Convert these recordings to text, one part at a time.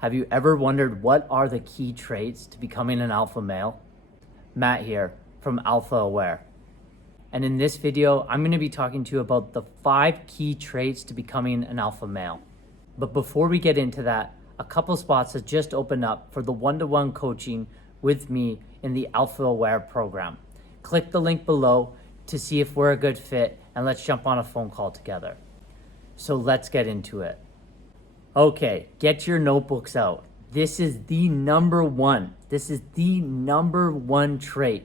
Have you ever wondered what are the key traits to becoming an alpha male? Matt here from Alpha Aware. And in this video, I'm going to be talking to you about the 5 key traits to becoming an alpha male. But before we get into that, a couple spots have just opened up for the one-to-one coaching with me in the Alpha Aware program. Click the link below to see if we're a good fit, and let's jump on a phone call together. So let's get into it. Okay, get your notebooks out. This is the number one trait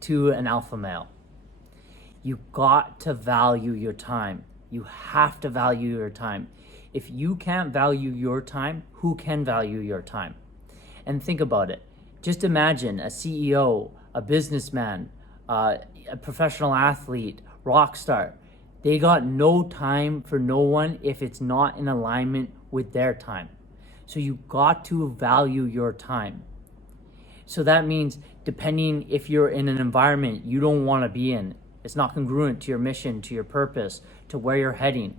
to an alpha male. You got to value your time. You have to value your time. If you can't value your time, who can value your time? And think about it. Just imagine a CEO, a businessman, a professional athlete, rock star. They got no time for no one if it's not in alignment with their time. So you got to value your time. So that means depending if you're in an environment you don't want to be in, it's not congruent to your mission, to your purpose, to where you're heading.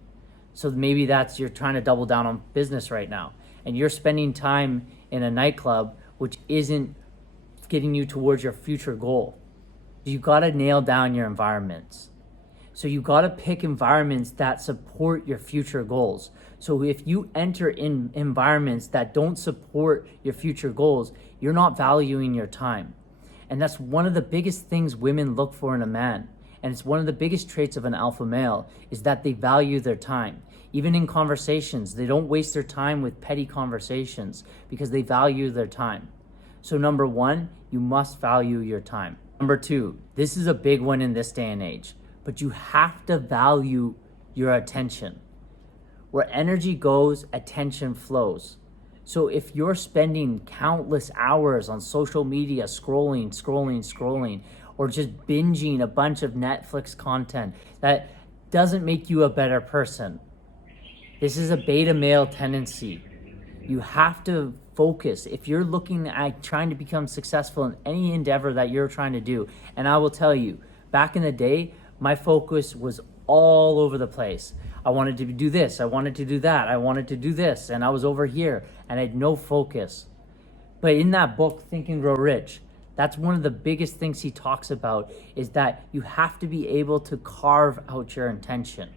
So maybe that's you're trying to double down on business right now and you're spending time in a nightclub which isn't getting you towards your future goal. You got to nail down your environments. So you got to pick environments that support your future goals. So if you enter in environments that don't support your future goals, you're not valuing your time. And that's one of the biggest things women look for in a man. And it's one of the biggest traits of an alpha male is that they value their time. Even in conversations, they don't waste their time with petty conversations because they value their time. So number 1, you must value your time. Number 2, this is a big one in this day and age, but you have to value your attention. Where energy goes, attention flows. So if you're spending countless hours on social media, scrolling, or just binging a bunch of Netflix content, that doesn't make you a better person. This is a beta male tendency. You have to focus. If you're looking at trying to become successful in any endeavor that you're trying to do, and I will tell you, back in the day, my focus was all over the place. I wanted to do this, I wanted to do that, I wanted to do this, and I was over here, and I had no focus. But in that book, Think and Grow Rich, that's one of the biggest things he talks about is that you have to be able to carve out your intention.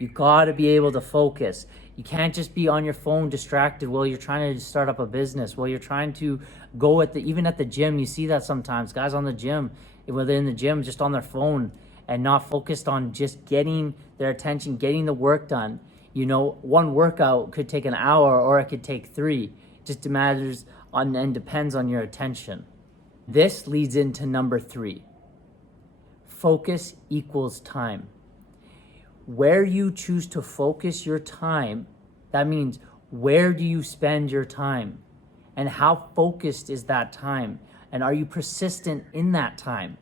You gotta be able to focus. You can't just be on your phone distracted while you're trying to start up a business, while you're trying to go even at the gym. You see that sometimes, guys on the gym, when they're in the gym, just on their phone and not focused on just getting their attention, getting the work done. You know, one workout could take an hour or it could take 3. It just matters on and depends on your attention. This leads into number 3. Focus equals time. Where you choose to focus your time, that means where do you spend your time? And how focused is that time? And are you persistent in that time?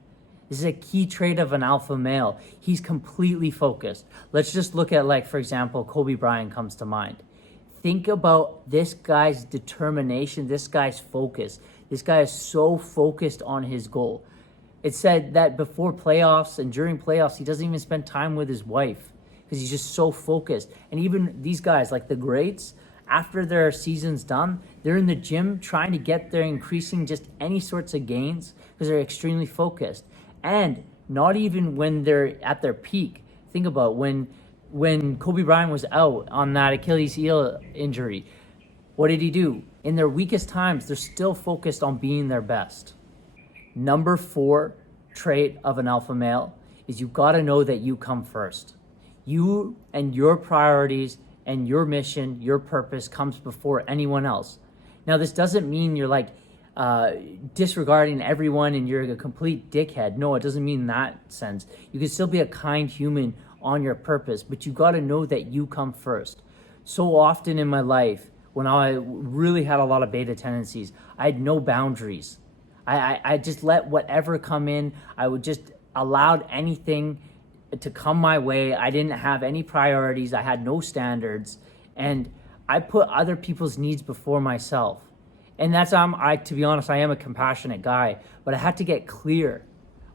This is a key trait of an alpha male. He's completely focused. Let's just look at, like, for example, Kobe Bryant comes to mind. Think about this guy's determination, this guy's focus. This guy is so focused on his goal. It said that before playoffs and during playoffs, he doesn't even spend time with his wife because he's just so focused. And even these guys, like the greats, after their season's done, they're in the gym trying to get their increasing just any sorts of gains because they're extremely focused. And not even when they're at their peak. Think about when Kobe Bryant was out on that Achilles heel injury. What did he do? In their weakest times, they're still focused on being their best. Number 4 trait of an alpha male is you got to know that you come first. You and your priorities and your mission, your purpose comes before anyone else. Now, this doesn't mean you're like disregarding everyone and you're a complete dickhead. No, it doesn't mean that sense. You can still be a kind human on your purpose, but you got to know that you come first. So often in my life, when I really had a lot of beta tendencies, I had no boundaries. I just let whatever come in. I would just allowed anything to come my way. I didn't have any priorities. I had no standards. And I put other people's needs before myself. And that's, to be honest, I am a compassionate guy, but I had to get clear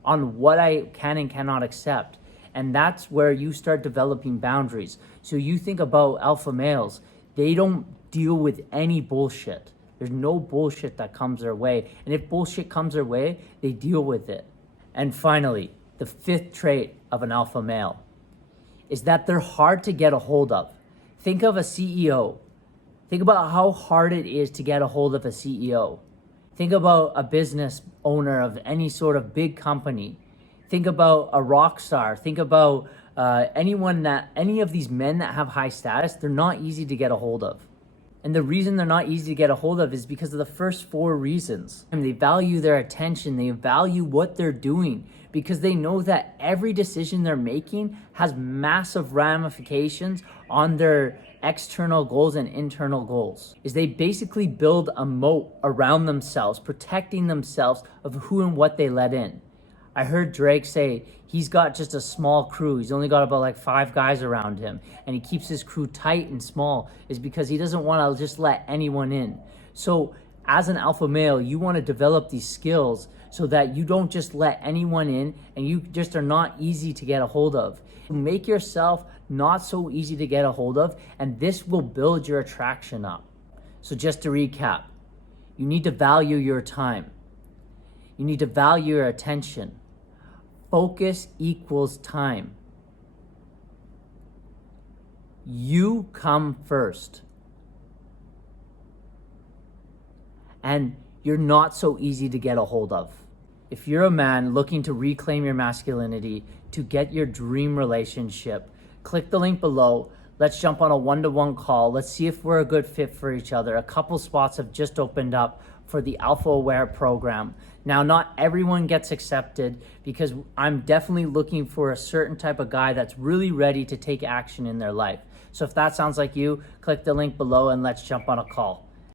on what I can and cannot accept. And that's where you start developing boundaries. So you think about alpha males, they don't deal with any bullshit. There's no bullshit that comes their way. And if bullshit comes their way, they deal with it. And finally, the fifth trait of an alpha male is that they're hard to get a hold of. Think of a CEO. Think about how hard it is to get a hold of a CEO. Think about a business owner of any sort of big company. Think about a rock star. Think about any of these men that have high status. They're not easy to get a hold of. And the reason they're not easy to get a hold of is because of the first four reasons. And they value their attention. They value what they're doing because they know that every decision they're making has massive ramifications on their external goals and internal goals. Is they basically build a moat around themselves, protecting themselves of who and what they let in. I heard Drake say he's got just a small crew. He's only got about like 5 guys around him, and he keeps his crew tight and small is because he doesn't want to just let anyone in. So as an alpha male, you want to develop these skills so that you don't just let anyone in and you just are not easy to get a hold of. Make yourself not so easy to get a hold of, and this will build your attraction up. So just to recap, you need to value your time. You need to value your attention. Focus equals time. You come first. And you're not so easy to get a hold of. If you're a man looking to reclaim your masculinity, to get your dream relationship, click the link below. Let's jump on a one-to-one call. Let's see if we're a good fit for each other. A couple spots have just opened up for the Alpha Aware program. Now, not everyone gets accepted because I'm definitely looking for a certain type of guy that's really ready to take action in their life. So if that sounds like you, click the link below and let's jump on a call.